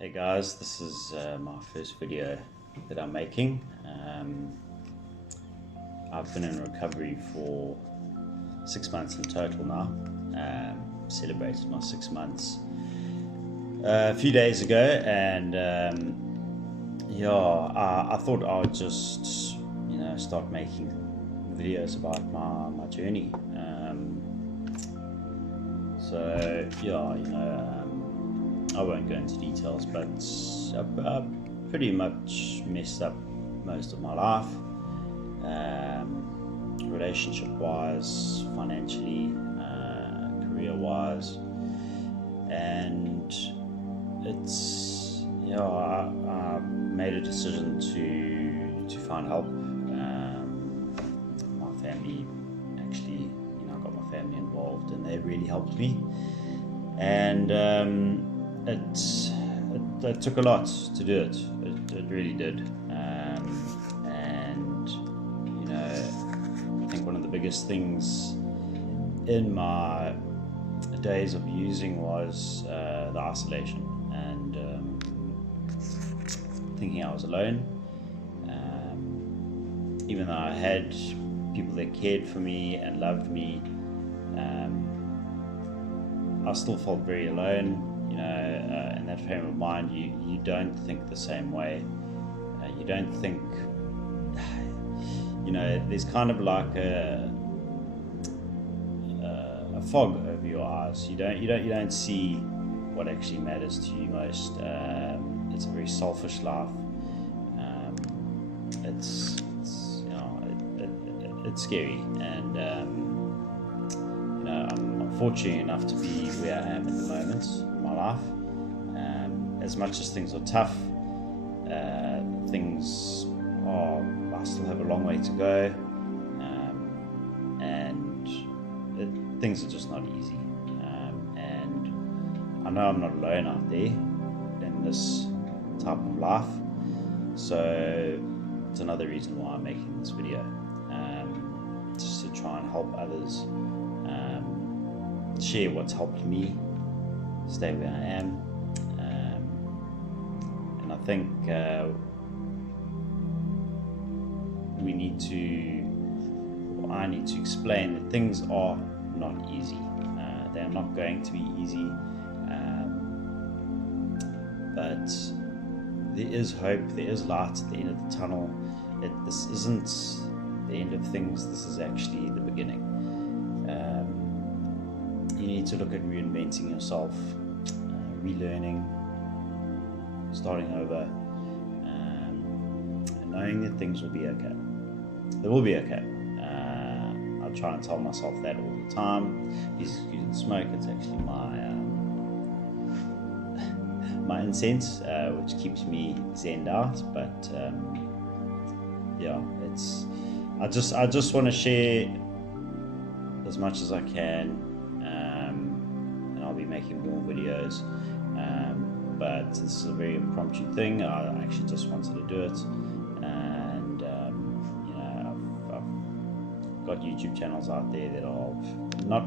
Hey guys, this is my first video that I'm making. I've been in recovery for 6 months in total now. Celebrated my 6 months a few days ago, and I thought I would just start making videos about my journey. I won't go into details, but I pretty much messed up most of my life, relationship-wise, financially, career-wise, and I made a decision to find help. My family, actually, I got my family involved, and they really helped me, and it took a lot to do it. It really did. I think one of the biggest things in my days of using was the isolation and thinking I was alone. Even though I had people that cared for me and loved me, I still felt very alone. In that frame of mind, you don't think the same way. You don't think, there's kind of like a fog over your eyes. You don't see what actually matters to you most. It's a very selfish life. It's scary, and I'm fortunate enough to be where I am at the moment in my life. As much as things are tough, I still have a long way to go, and things are just not easy. And I know I'm not alone out there in this type of life, so it's another reason why I'm making this video, just to try and help others, share what's helped me stay where I am. And I think I need to explain that things are not easy. They are not going to be easy, but there is hope, there is light at the end of the tunnel. This isn't the end of things, this is actually the beginning. You need to look at reinventing yourself, relearning, starting over, and knowing that things will be okay. They will be okay. I try and tell myself that all the time. Excuse the smoke, it's actually my incense, which keeps me zenned out. But I just want to share as much as I can, and I'll be making more videos. But this is a very impromptu thing. I actually just wanted to do it, and I've got YouTube channels out there that are not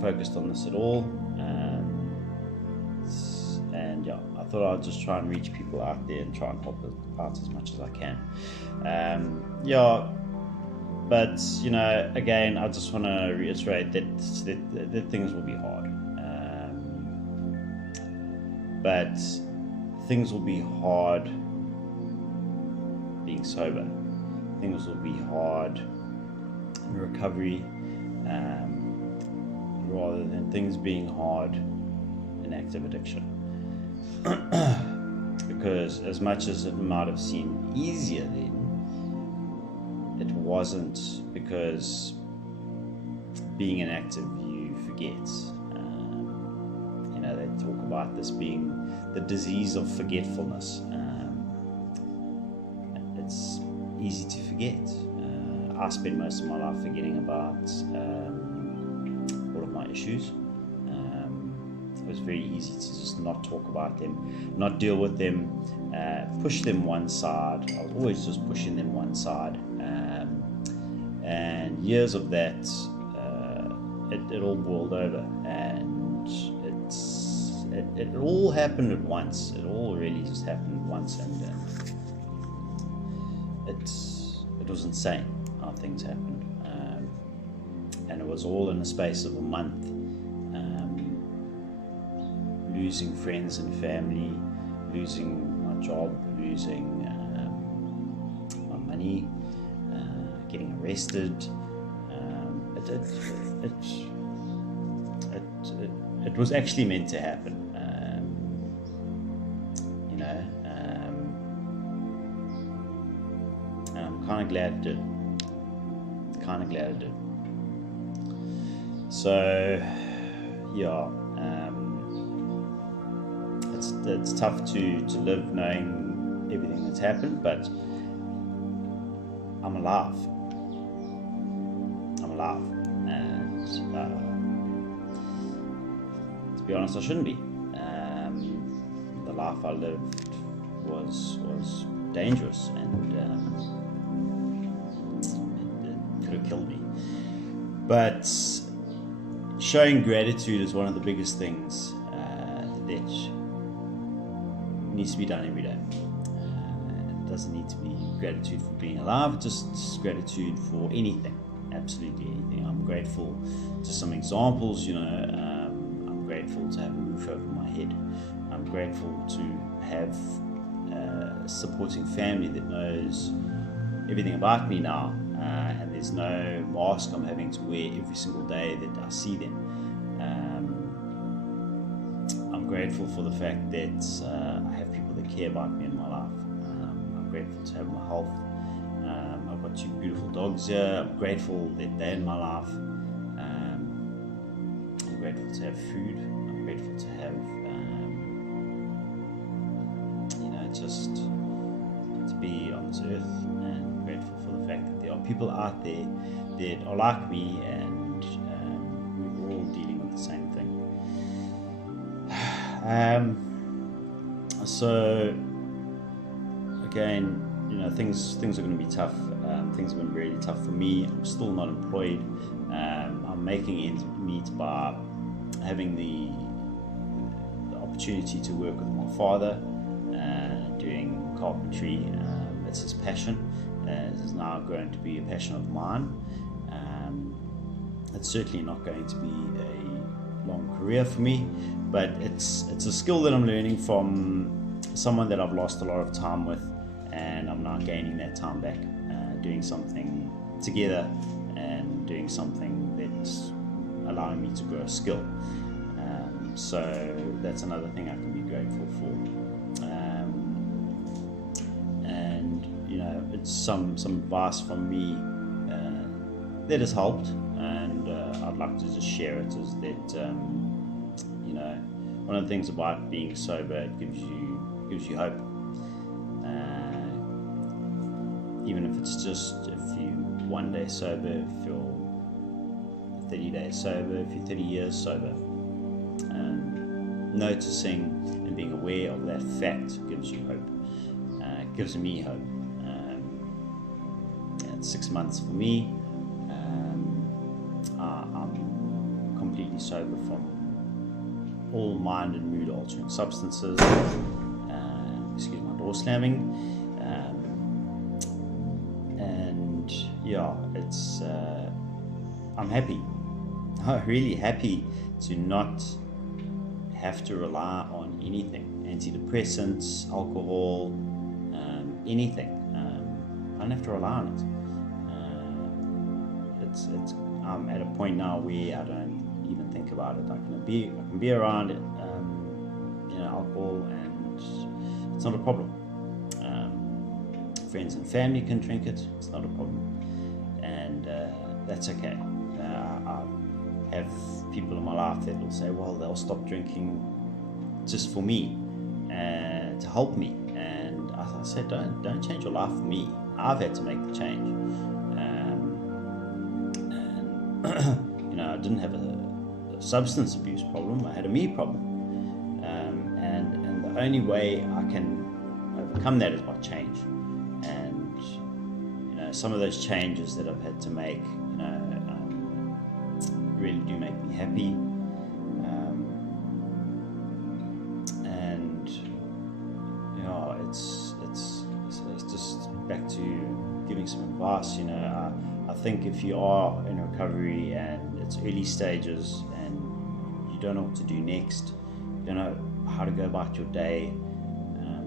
focused on this at all, and I thought I'd just try and reach people out there and try and help out as much as I can. But again, I just want to reiterate that things will be hard. But things will be hard being sober. Things will be hard in recovery, rather than things being hard in active addiction. Because as much as it might have seemed easier then, it wasn't, because being inactive, you forget. They talk about this being the disease of forgetfulness. It's easy to forget. I spent most of my life forgetting about all of my issues. It was very easy to just not talk about them, not deal with them, push them one side. I was always just pushing them one side. And years of that, it all boiled over, and it all happened at once. It all really just happened at once, and it was insane how things happened, and it was all in the space of a month. Losing friends and family, losing my job, losing my money, getting arrested. It was actually meant to happen. And I'm kind of glad it did. So, yeah. It's tough to live knowing everything that's happened, but I'm alive, and to be honest, I shouldn't be. The life I lived was dangerous, and it could have killed me. But showing gratitude is one of the biggest things that needs to be done every day. It doesn't need to be gratitude for being alive, just gratitude for anything, absolutely anything. I'm grateful to some examples, I'm grateful to have a roof over my head. I'm grateful to have a supporting family that knows everything about me now, and there's no mask I'm having to wear every single day that I see them. I'm grateful for the fact that I have people that care about me in my life. I'm grateful to have my health. I've got 2 beautiful dogs here. I'm grateful that they're in my life. I'm grateful to have food. I'm grateful to have, just to be on this earth, and grateful for the fact that there are people out there that are like me, and we're all dealing with the same thing. So again, things are going to be tough. Things have been really tough for me. I'm still not employed. I'm making ends meet by having the opportunity to work with my father, doing carpentry. It's his passion. It is now going to be a passion of mine. It's certainly not going to be a long career for me, but it's a skill that I'm learning from someone that I've lost a lot of time with, and I'm now gaining that time back, doing something together and doing something that's allowing me to grow a skill. So that's another thing I can be grateful for. And it's some advice from me that has helped, and I'd like to just share it, is that one of the things about being sober, it gives you hope. Even if it's just, if you 1 day sober, if you're 30 days sober, if you're 30 years sober, noticing and being aware of that fact gives you hope. Gives me hope. It's 6 months for me. I'm completely sober from all mind and mood altering substances. Excuse my door slamming. And yeah, it's I'm happy. I'm really happy to not have to rely on anything, antidepressants, alcohol, anything. I don't have to rely on it. I'm at a point now where I don't even think about it. I can be around it, alcohol, and it's not a problem. Friends and family can drink it. It's not a problem, and that's okay. I have people in my life that will say, well, they'll stop drinking just for me and to help me. And I said, don't change your life for me. I've had to make the change. And I didn't have a substance abuse problem. I had a me problem. And the only way I can overcome that is by change. And some of those changes that I've had to make, really do make me happy. advice, I think if you are in recovery and it's early stages and you don't know what to do next, you don't know how to go about your day,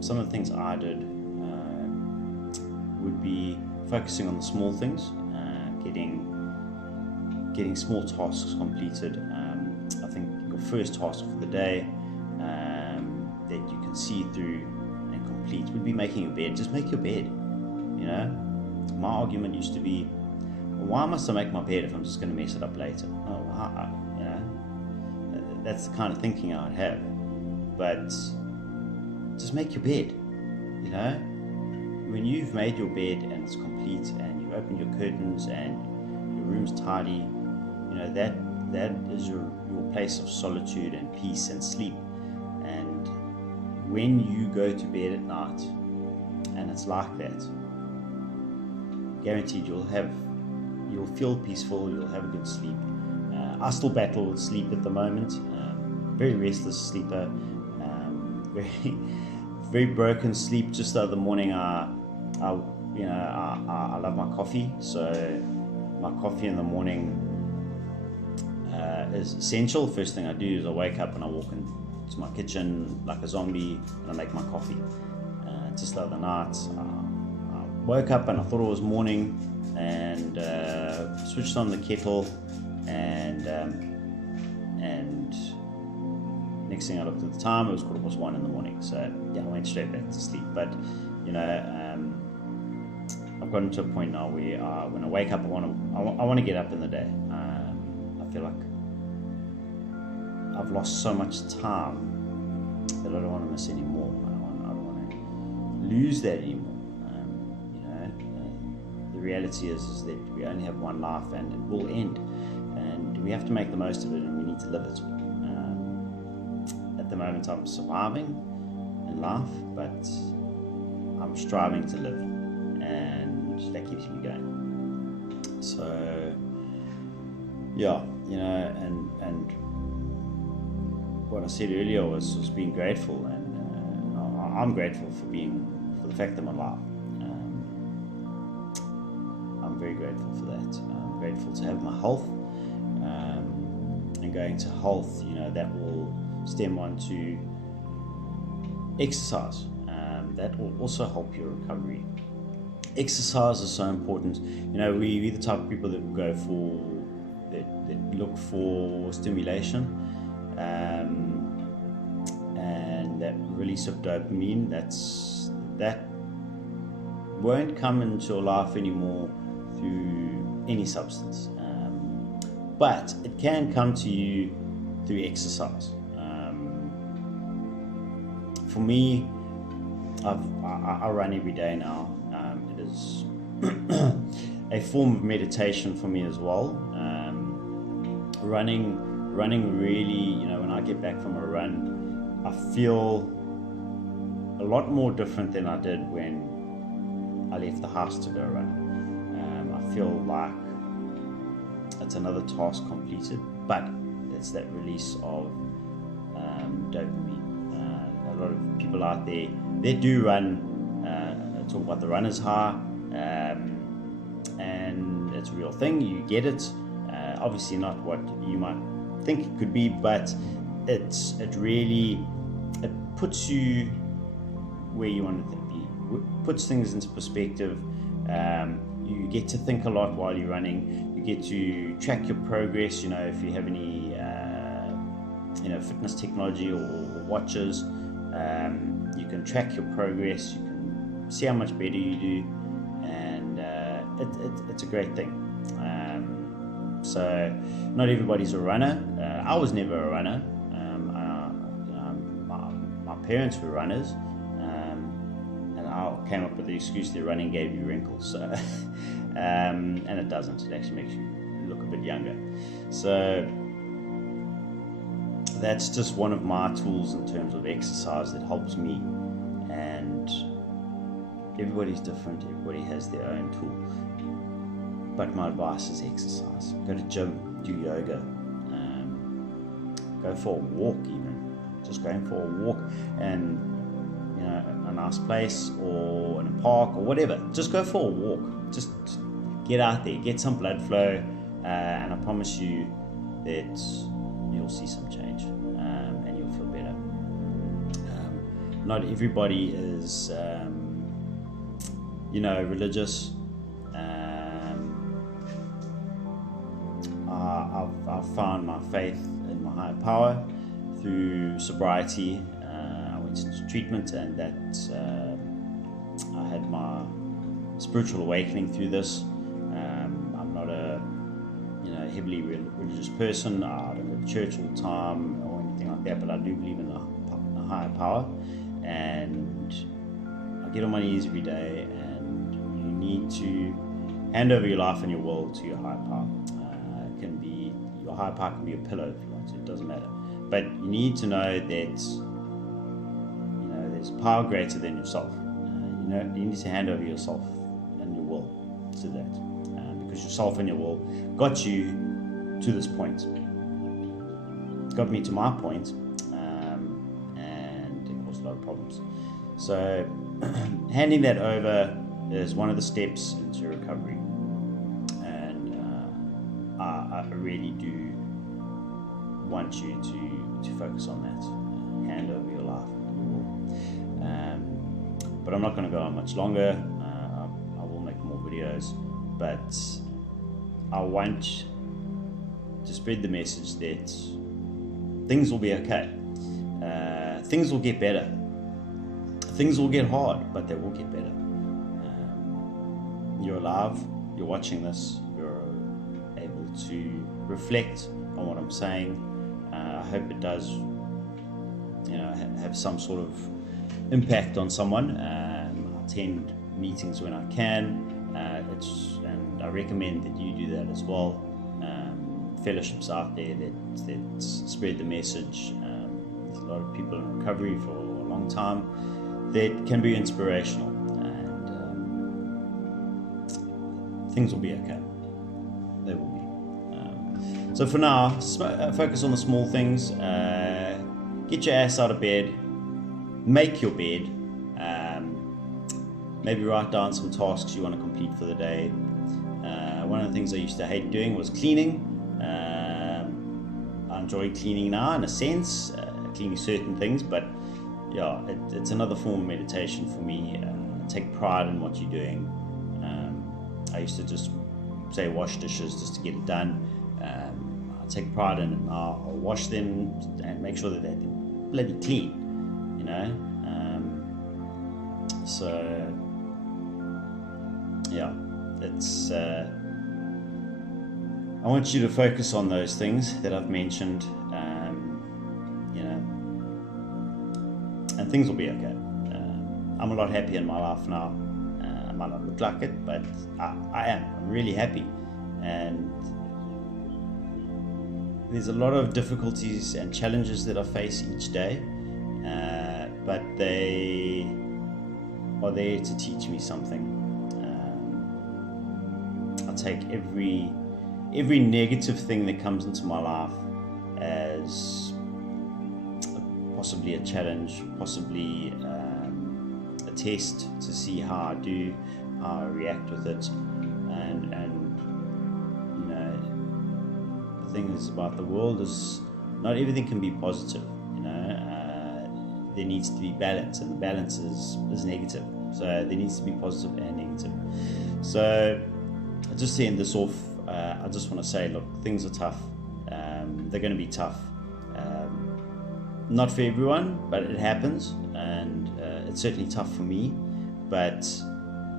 some of the things I did would be focusing on the small things, getting small tasks completed. I think your first task for the day that you can see through and complete would be making your bed. Just make your bed. My argument used to be, why must I make my bed if I'm just going to mess it up later? Oh, that's the kind of thinking I would have. But just make your bed. When you've made your bed and it's complete and you've opened your curtains and your room's tidy, that is your place of solitude and peace and sleep. And when you go to bed at night and it's like that, guaranteed you'll feel peaceful, you'll have a good sleep. I still battle with sleep at the moment. Very restless sleeper, very very broken sleep. Just the other morning, I love my coffee, so my coffee in the morning is essential. First thing I do is I wake up and I walk into my kitchen like a zombie and I make my coffee. Just the other night, I woke up and I thought it was morning and switched on the kettle and next thing I looked at the time, it was 1:15 in the morning. So yeah, I went straight back to sleep. But I've gotten to a point now where when I wake up, I want to get up in the day. I feel like I've lost so much time that I don't want to miss any more. I don't want to lose that anymore. The reality is that we only have one life and it will end, and we have to make the most of it and we need to live it. At the moment, I'm surviving in life, but I'm striving to live, and that keeps me going. So yeah, and what I said earlier was being grateful, and I'm grateful for the fact that I'm alive. I'm very grateful for that. I'm grateful to have my health, and going to health, that will stem on to exercise. That will also help your recovery. Exercise is so important. We're the type of people that go for that look for stimulation, and that release of dopamine. That won't come into your life anymore through any substance, but it can come to you through exercise. For me, I run every day now. It is a form of meditation for me as well. Running really, when I get back from a run, I feel a lot more different than I did when I left the house to go run. I feel like it's another task completed, but it's that release of dopamine. A lot of people out there, they do run, talk about the runner's high, and it's a real thing. You get it. Obviously not what you might think it could be, but it puts you where you want to be. Puts things into perspective. You get to think a lot while you're running. You get to track your progress. If you have any fitness technology or watches, you can track your progress. You can see how much better you do, and it's a great thing. So not everybody's a runner. I was never a runner. My parents were runners, and I came up with the excuse that running gave you wrinkles. So, and it doesn't. It actually makes you look a bit younger. So that's just one of my tools in terms of exercise that helps me. And everybody's different. Everybody has their own tool. But my advice is exercise. Go to gym, do yoga, go for a walk even. Just going for a walk. And a nice place or in a park or whatever. Just go for a walk. Just get out there, get some blood flow, and I promise you that you'll see some change, and you'll feel better. Not everybody is, religious. I've found my faith in my higher power through sobriety. I went into treatment, and that I had my spiritual awakening through this. I'm not a heavily religious person. I don't go to church all the time or anything like that, but I do believe in a higher power, and I get on my knees every day, and you need to hand over your life and your will to your higher power. Your higher power can be a pillow if you want to, it doesn't matter. But you need to know that there's power greater than yourself. You need to hand over yourself and your will to that, because yourself and your will got you to this point. It got me to my point, and it caused a lot of problems. So handing that over is one of the steps into recovery. I really do want you to focus on that. Hand over your life and your will. But I'm not going to go on much longer. I will make more videos, but I want to spread the message that things will be okay. Things will get better. Things will get hard, but they will get better. You're alive. You're watching this. To reflect on what I'm saying. I hope it does have some sort of impact on someone. I attend meetings when I can, and I recommend that you do that as well. Fellowships out there that spread the message. There's a lot of people in recovery for a long time that can be inspirational, and things will be okay. They will be. So for now, focus on the small things. Get your ass out of bed. Make your bed. Maybe write down some tasks you want to complete for the day. One of the things I used to hate doing was cleaning. I enjoy cleaning now in a sense, cleaning certain things, but yeah, it's another form of meditation for me. Take pride in what you're doing. I used to just say wash dishes just to get it done. I take pride in it. I'll wash them and make sure that they're bloody clean, so yeah, it's I want you to focus on those things that I've mentioned, and things will be okay. I'm a lot happier in my life now. I might not look like it, but I am. I'm really happy, and there's a lot of difficulties and challenges that I face each day, but they are there to teach me something. I take every negative thing that comes into my life as possibly a challenge, possibly a test to see how I do, how I react with it, and the thing is about the world is not everything can be positive. There needs to be balance, and the balance is negative. So there needs to be positive and negative. So just to end this off, I just want to say, look, things are tough. They're going to be tough. Not for everyone, but it happens, and it's certainly tough for me. But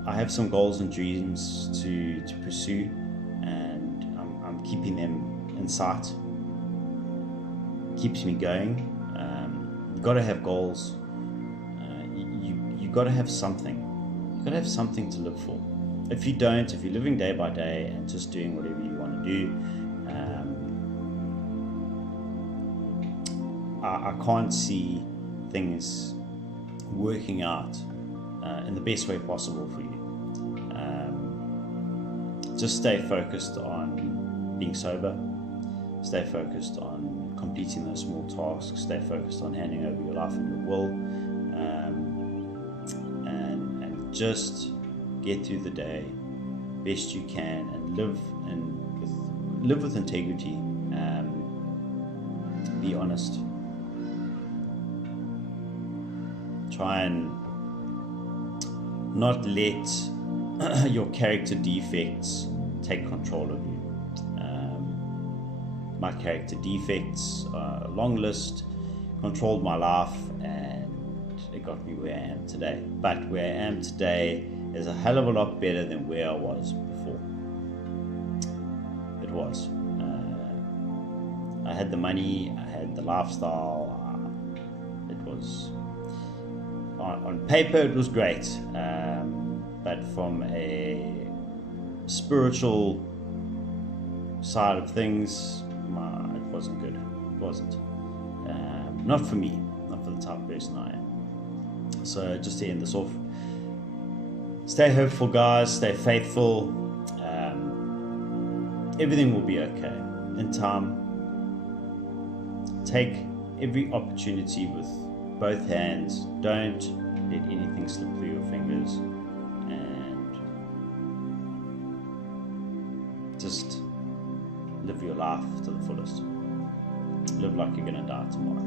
I have some goals and dreams to pursue, and I'm keeping them in sight. Keeps me going. You've got to have goals. You've got to have something. You've got to have something to live for. If you don't, if you're living day by day and just doing whatever you want to do, I can't see things working out in the best way possible for you. Just stay focused on being sober. Stay focused on completing those small tasks. Stay focused on handing over your life and your will. just get through the day best you can and live with integrity. Be honest. Try and not let your character defects take control of you. My character defects, a long list, controlled my life, and it got me where I am today. But where I am today is a hell of a lot better than where I was before. It was. I had the money, I had the lifestyle. It was, on paper, it was great. But from a spiritual side of things, it wasn't good. It wasn't. Not for me, not for the type of person I am. So just to end this off, stay hopeful, guys, stay faithful. Everything will be okay in time. Take every opportunity with both hands. Don't let anything slip through your fingers, and just live your life to the fullest. Live like you're gonna die tomorrow.